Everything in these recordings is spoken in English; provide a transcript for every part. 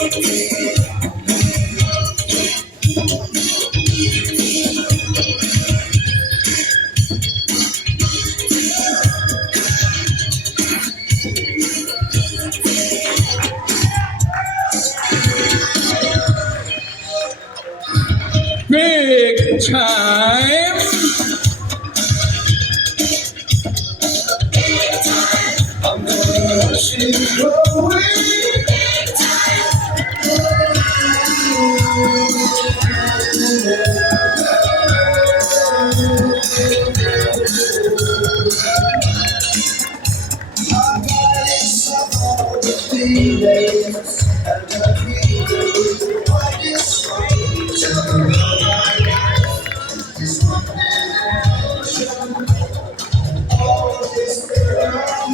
Big time. I'm gonna rush it away. I got some of the feelings and the feelings. What is right? Tell me what is all this around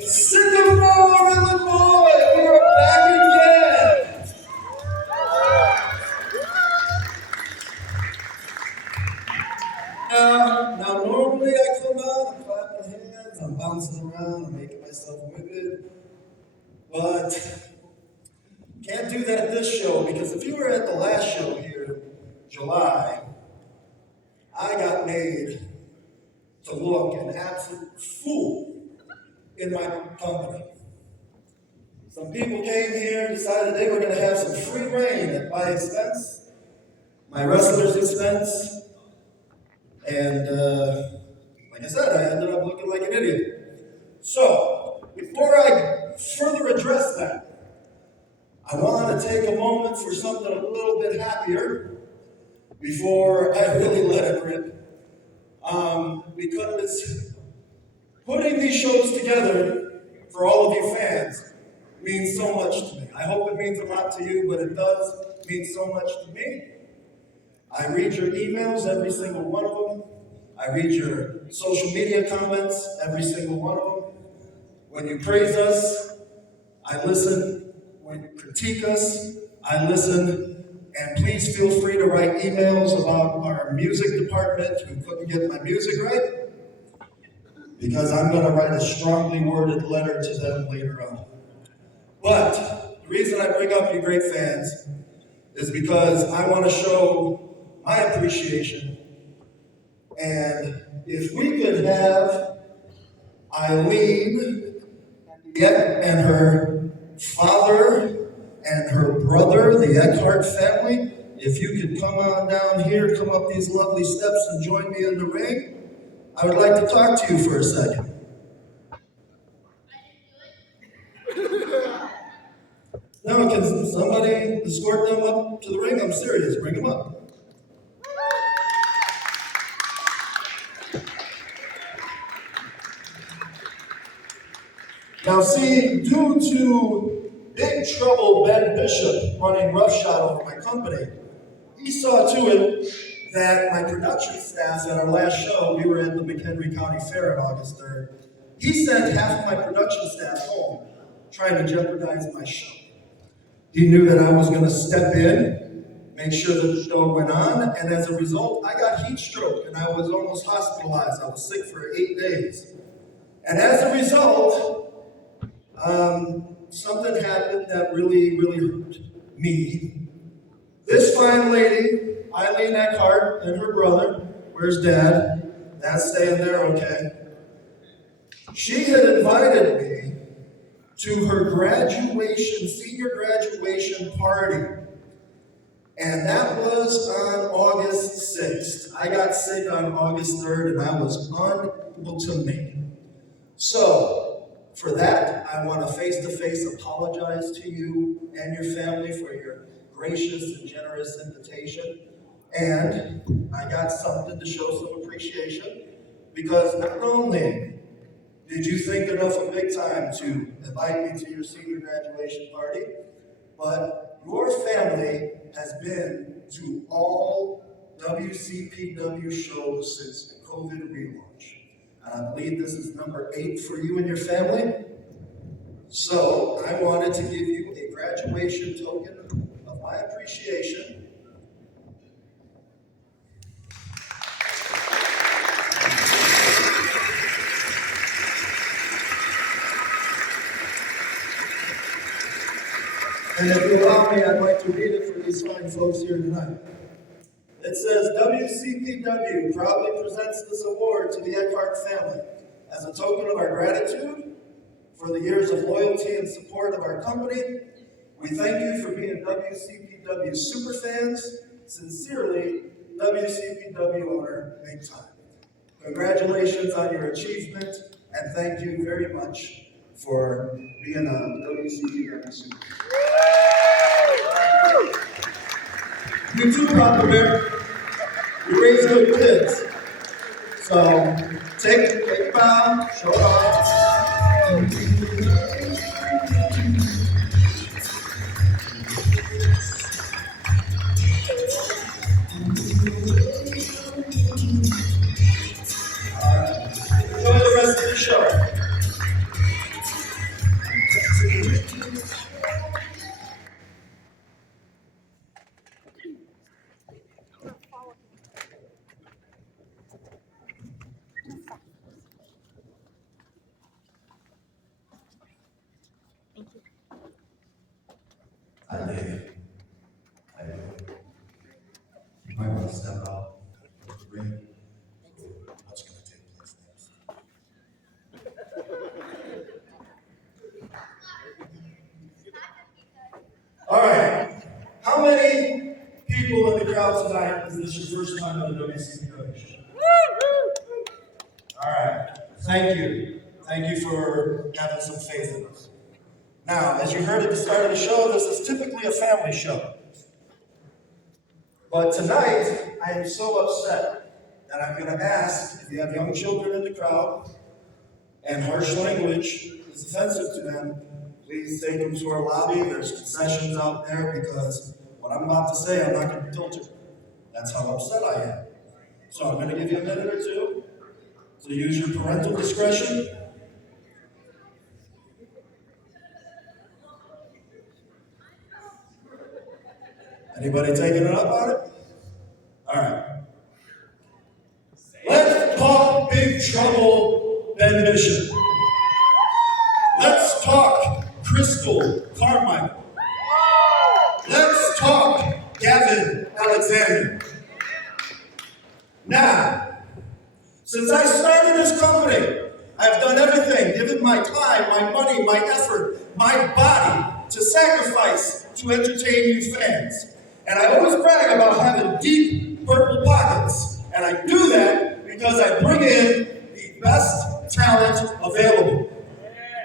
Sycamore, Illinois, we're back again. Now normally I come out, I'm clapping hands, I'm bouncing around, I'm making myself wicked, but can't do that at this show because if you were at the last show here, July, I got made to look an absolute fool in my company. Some people came here, decided they were going to have some free reign at my expense, my wrestler's expense, and like I said, I ended up looking like an idiot. So, before I further address that, I want to take a moment for something a little bit happier before I really let it rip. Because putting these shows together for all of you fans means so much to me. I hope it means a lot to you, but it does mean so much to me. I read your emails, every single one of them. I read your social media comments, every single one of them. When you praise us, I listen. When you critique us, I listen. And please feel free to write emails about our music department who couldn't get my music right, because I'm going to write a strongly worded letter to them later on. But the reason I bring up you great fans is because I want to show my appreciation. And if we could have Eileen and her father and her brother, the Eckhart family, if you could come on down here, come up these lovely steps and join me in the ring, I would like to talk to you for a second. No, can somebody escort them up to the ring? I'm serious, bring them up. Now see, due to Big Trouble Ben Bishop running roughshod over my company, he saw to it that my production staff at our last show, we were at the McHenry County Fair on August 3rd, he sent half of my production staff home, trying to jeopardize my show. He knew that I was going to step in, make sure that the show went on, and as a result, I got heat stroke and I was almost hospitalized. I was sick for 8 days. And as a result, something happened that really, really hurt. me, this fine lady, Eileen Eckhart, and her brother, where's Dad? Dad's staying there, okay? She had invited me to her senior graduation party. And that was on August 6th. I got sick on August 3rd, and I was unable to make it. So, for that, I want to face-to-face apologize to you and your family for your gracious and generous invitation. And I got something to show some appreciation, because not only did you think enough of BigTime to invite me to your senior graduation party, but your family has been to all WCPW shows since the COVID relaunch. And I believe this is number 8 for you and your family. So I wanted to give you a graduation token of my appreciation. And if you allow me, I'd like to read it for these fine folks here tonight. It says, WCPW proudly presents this award to the Eckhart family as a token of our gratitude for the years of loyalty and support of our company. We thank you for being WCPW superfans. Sincerely, WCPW owner, BigTime. Congratulations on your achievement, and thank you very much for being a WCPW superfan. You too, Papa Bear. You raise good kids. So take a bow, show off. Enjoy the rest of the show. I did. You might want to step out of the ring. What's going to take place next? All right. How many people in the crowd tonight is this your first time at a WCPW show? All right. Thank you. Thank you for having some faith in us. Now, as you heard at the start of the show, this is typically a family show. But tonight, I am so upset that I'm going to ask, if you have young children in the crowd and harsh language is offensive to them, please take them to our lobby. There's concessions out there, because what I'm about to say, I'm not going to filter. That's how upset I am. So I'm going to give you a minute or two to use your parental discretion. Anybody taking it up on it? All right. Let's talk Big Trouble, Ben Bishop. Let's talk Crystal Carmichael. Let's talk Gavin Alexander. Now, since I started this company, I've done everything, given my time, my money, my effort, my body to sacrifice to entertain you fans. And I always brag about having deep purple pockets. And I do that because I bring in the best talent available.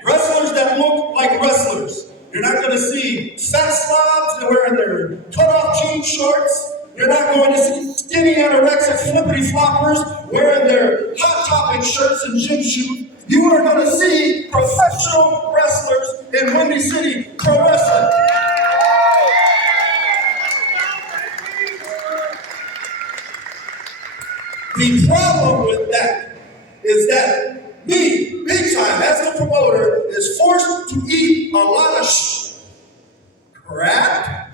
Wrestlers that look like wrestlers. You're not going to see fat slobs wearing their cut-off jean shorts. You're not going to see skinny anorexic flippity floppers wearing their Hot Topic shirts and gym shoes. You are going to see professional wrestlers in Windy City Pro Wrestling. The problem with that is that me, BigTime, as the promoter, is forced to eat a lot of crap.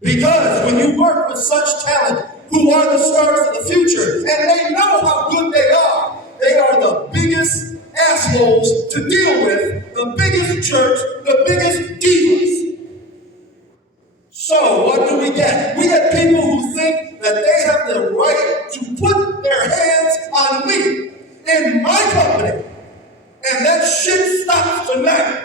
Because when you work with such talent who are the stars of the future, and they know how good they are the biggest assholes to deal with, the biggest jerks, the biggest divas. So what do we get? We get people who think that they have the right to put their hands on me in my company. And that shit stops tonight.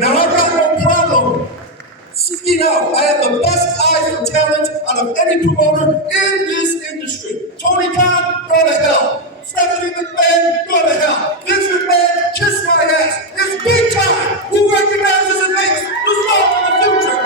Now I've got no problem seeking out. I have the best eye for talent out of any promoter in this industry. Tony Khan, go to hell. Stephanie McMahon, go to hell. Vince McMahon, kiss my ass. It's big time. Who recognizes and makes the song of the future?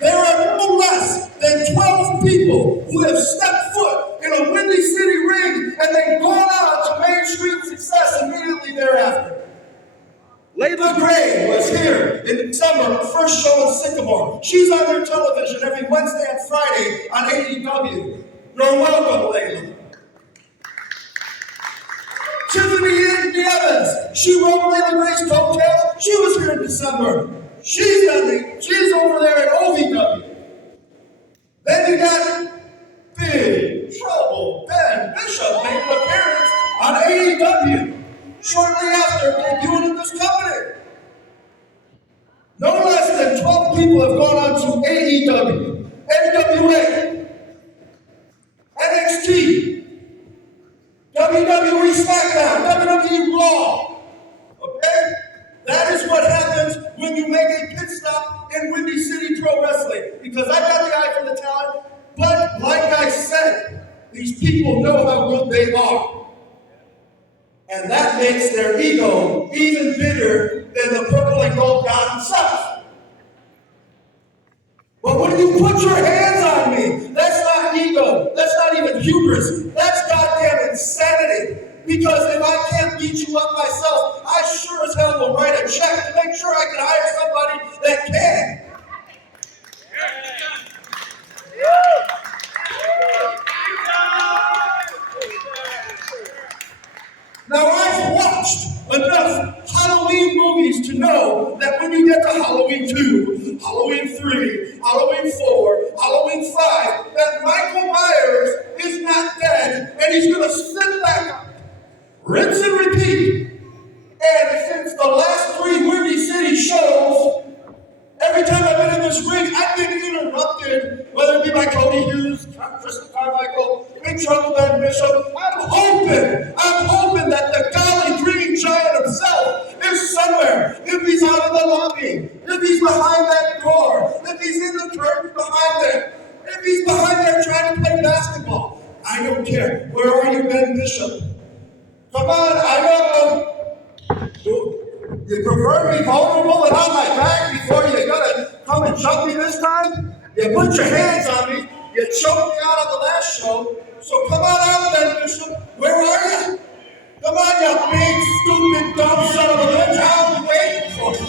There are no less than 12 people who have stepped foot in a Windy City ring and they've gone on to mainstream success immediately thereafter. Layla Gray was here in December, her first show in Sycamore. She's on your television every Wednesday and Friday on AEW. You're welcome, Layla. Tiffany Ann Evans, she wrote Layla Gray's coattails. She was here in December. She's over there at OVW. Then you got Big Trouble Ben Bishop made an appearance on AEW shortly after debuting in this company. No less than 12 people have gone on to AEW, NWA, NXT, WWE SmackDown, WWE Raw. Okay? That is what happens when you make a pit stop in Windy City Pro Wrestling. Because I got the eye for the talent, but like I said, these people know how good they are. And that makes their ego even bigger than the purple and gold god himself. But when you put your hands on me, that's not ego. That's not even hubris. That's goddamn insanity. Because if I can't beat you up myself, I sure as hell will write a check to make sure I can hire somebody that can. Now, I've watched enough Halloween movies to know that when you get to Halloween 2, Halloween 3, Halloween 4, Halloween 5, that Michael Myers is not dead and he's going to sit back, rinse and repeat. And since the last 3 Windy City shows, every time I've been in this ring, I've been interrupted, whether it be by Cody Hughes, Kristen Carmichael, Big Trouble Ben Bishop. I'm hoping that the golly green giant himself is somewhere. If he's out in the lobby, if he's behind that door, if he's in the curtain behind there, if he's behind there trying to play basketball. I don't care. Where are you, Ben Bishop? Come on, I know. You prefer me vulnerable and on my back before you're gonna come and choke me this time? You put your hands on me, you choked me out on the last show, so come on out then, Bishop. Where are you? Come on, you big, stupid, dumb son of a bitch. I'll be waiting for you.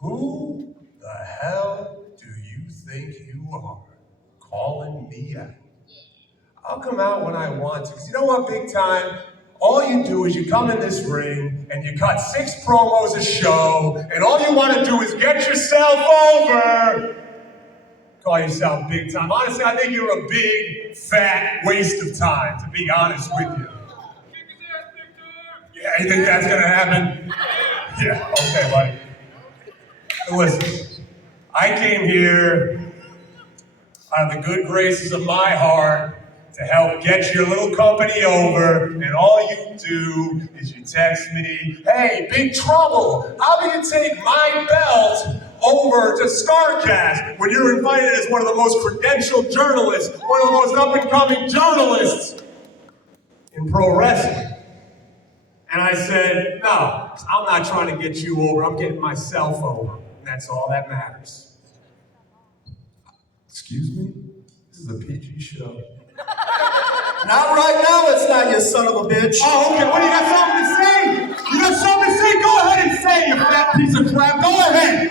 Who the hell do you think you are, calling me out? I'll come out when I want to, because you know what, Big Time? All you do is you come in this ring and you cut 6 promos a show, and all you want to do is get yourself over. Call yourself Big Time. Honestly, I think you're a big, fat waste of time, to be honest with you. Yeah, you think that's gonna happen? Yeah, okay, buddy. Listen, I came here out of the good graces of my heart to help get your little company over, and all you do is you text me, hey, big trouble, how do you take my belt over to StarCast when you're invited as one of the most credentialed journalists, one of the most up-and-coming journalists in pro wrestling? And I said, no, I'm not trying to get you over, I'm getting myself over. And that's all that matters. Excuse me? This is a PG show. Not right now, it's not, you son of a bitch. Oh, okay, what do you got something to say? You got something to say? Go ahead and say, you fat piece of crap, go ahead.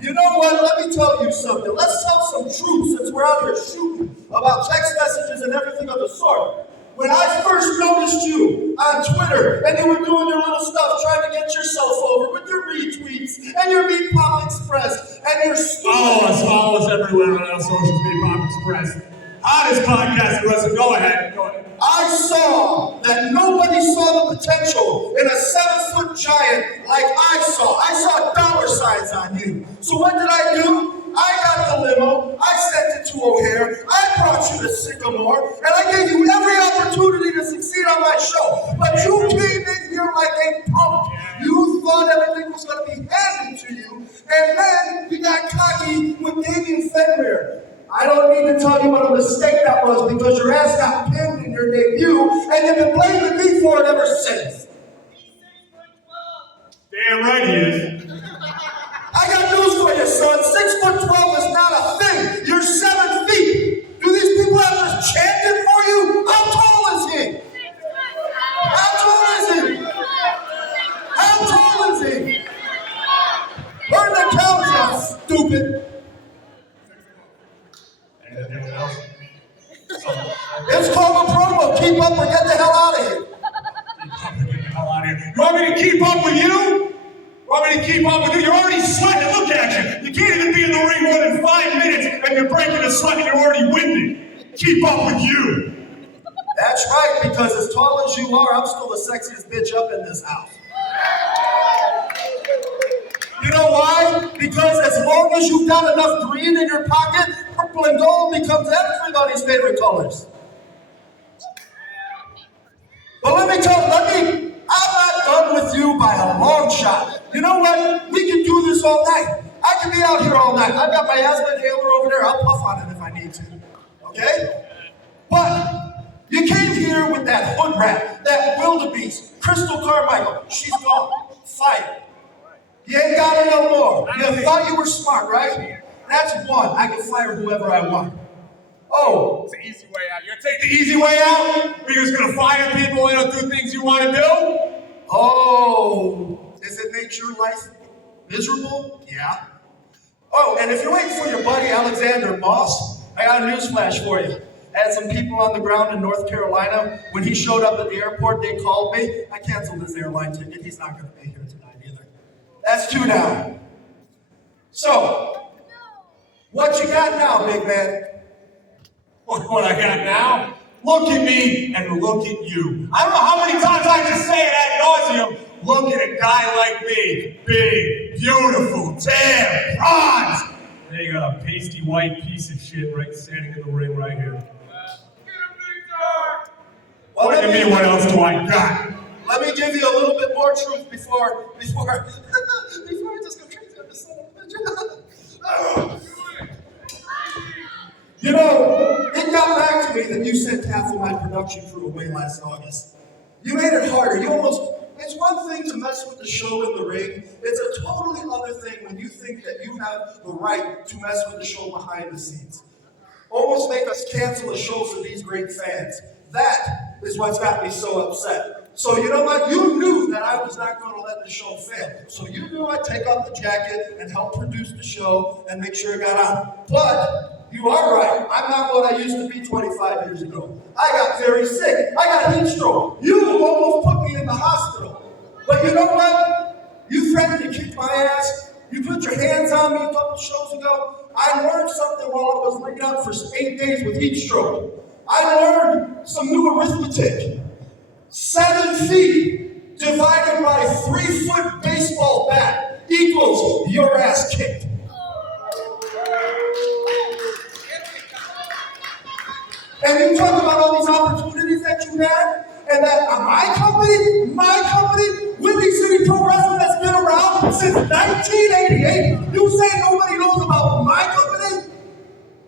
You know what, let me tell you something. Let's tell some truth since we're out here shooting about text messages and everything of the sort. When I first noticed you on Twitter and you were doing your little stuff trying to get yourself over with your retweets and your Meat Pop Express and your stupid... Follow us everywhere on our socials, Meat Pop Express. Hottest podcast in wrestling. Go ahead. I saw that nobody saw the potential in a 7-foot giant like I saw. I saw dollar signs on you. So what did I do? I got the limo, I sent it to O'Hare, I brought you to Sycamore, and I gave you every opportunity to succeed on my show. But you came in here like a punk. You thought everything was going to be handed to you, and then you got cocky with Damian Fenrir. I don't need to tell you what a mistake that was because your ass got pinned in your debut, and you've been blaming me for it ever since. Damn right he is. I got news for you, son. 6'12" is not a thing. You're 7 feet. Do these people have this chanting for you? How tall is he? How tall is he? How tall is he? Learn to count, you stupid. Anything else? It's called a promo. Keep up or get the hell out of here. You want me to keep up with you? You're already sweating. Look at you. You can't even be in the ring more than 5 minutes and you're breaking a sweat and you're already winded. Keep up with you. That's right, because as tall as you are, I'm still the sexiest bitch up in this house. You know why? Because as long as you've got enough green in your pocket, purple and gold becomes everybody's favorite colors. But I'm not done with you by a long shot. You know what? We can do this all night. I can be out here all night. I've got my asthma inhaler over there. I'll puff on it if I need to. Okay? But you came here with that hood rat, that wildebeest, Crystal Carmichael. She's gone. Fired. You ain't got it no more. You thought you were smart, right? That's one. I can fire whoever I want. Oh. It's the easy way out. You're gonna take the easy way out? You're just gonna fire people and don't do things you want to do? Oh. Does it make your life miserable? Yeah. Oh, and if you're waiting for your buddy Alexander Moss, I got a newsflash for you. I had some people on the ground in North Carolina. When he showed up at the airport, they called me. I canceled his airline ticket. He's not going to be here tonight either. That's 2 down. So, what you got now, big man? What I got now? Look at me and look at you. I don't know how many times I just say it ad nauseum. Look at a guy like me. Big, beautiful, tan, bronze. Then you got a pasty white piece of shit right standing in the ring right here. Get a big dog. Well, look at me, what else do I got? Let me give you a little bit more truth before I just go crazy on the son of a bitch. You know, it got back to me that you sent half of my production crew away last August. You made it harder. It's one thing to mess with the show in the ring. It's a totally other thing when you think that you have the right to mess with the show behind the scenes. Almost make us cancel a show for these great fans. That is what's got me so upset. So you know what? You knew that I was not going to let the show fail. So you knew I'd take off the jacket and help produce the show and make sure it got on. But you are right. I'm not what I used to be 25 years ago. I got very sick. I got heat stroke. You almost put me in the hospital. But you know what? You threatened to kick my ass. You put your hands on me a couple shows ago. I learned something while I was laid up for 8 days with heat stroke. I learned some new arithmetic. 7 feet divided by 3-foot baseball bat equals your ass kicked. And you talk about all these opportunities that you had, and that my company, Whitney City Pro Wrestling, that's been around since 1988. You say nobody knows about my company?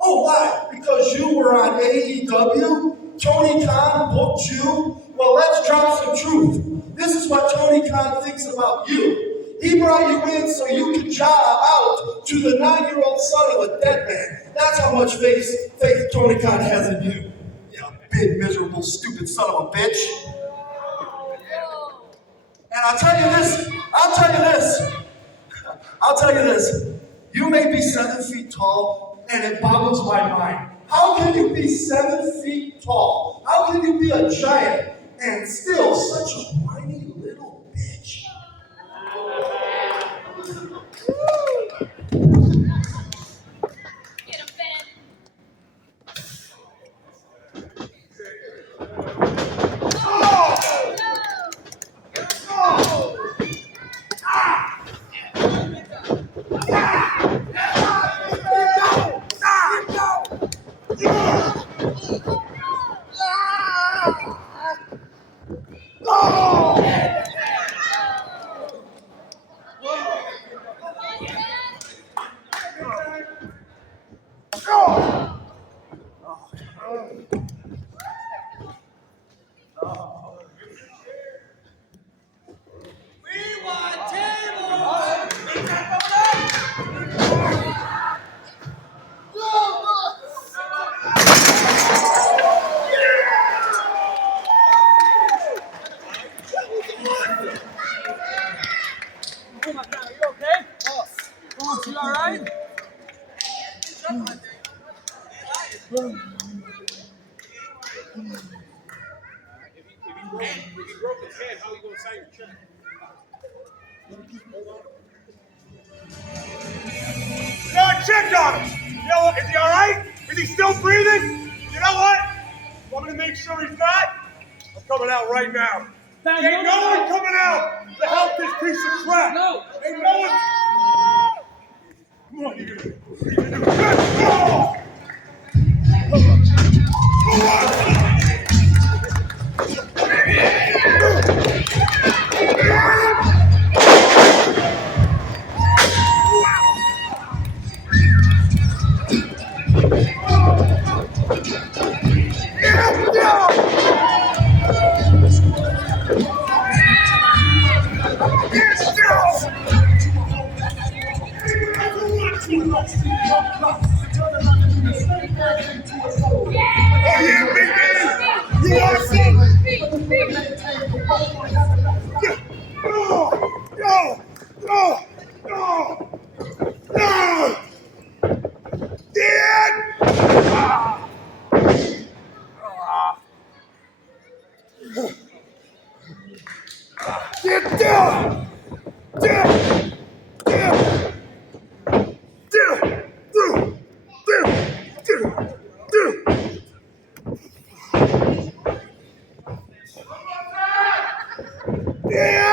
Oh, why? Because you were on AEW? Tony Khan booked you? Well, let's drop some truth. This is what Tony Khan thinks about you. He brought you in so you could job out to the 9-year-old son of a dead man. That's how much faith Tony Khan has in you. You big, miserable, stupid son of a bitch. And I'll tell you this. You may be 7 feet tall, and it boggles my mind. How can you be 7 feet tall? How can you be a giant and still such a whiny little bitch? Get him, Ben. Check on him. You know what? Is he all right? Is he still breathing? You know what? Want me to make sure he's not? I'm coming out right now. Ain't no one coming out to help this piece of crap. No. Ain't no one. Come on, you gonna do. Go! Yeah!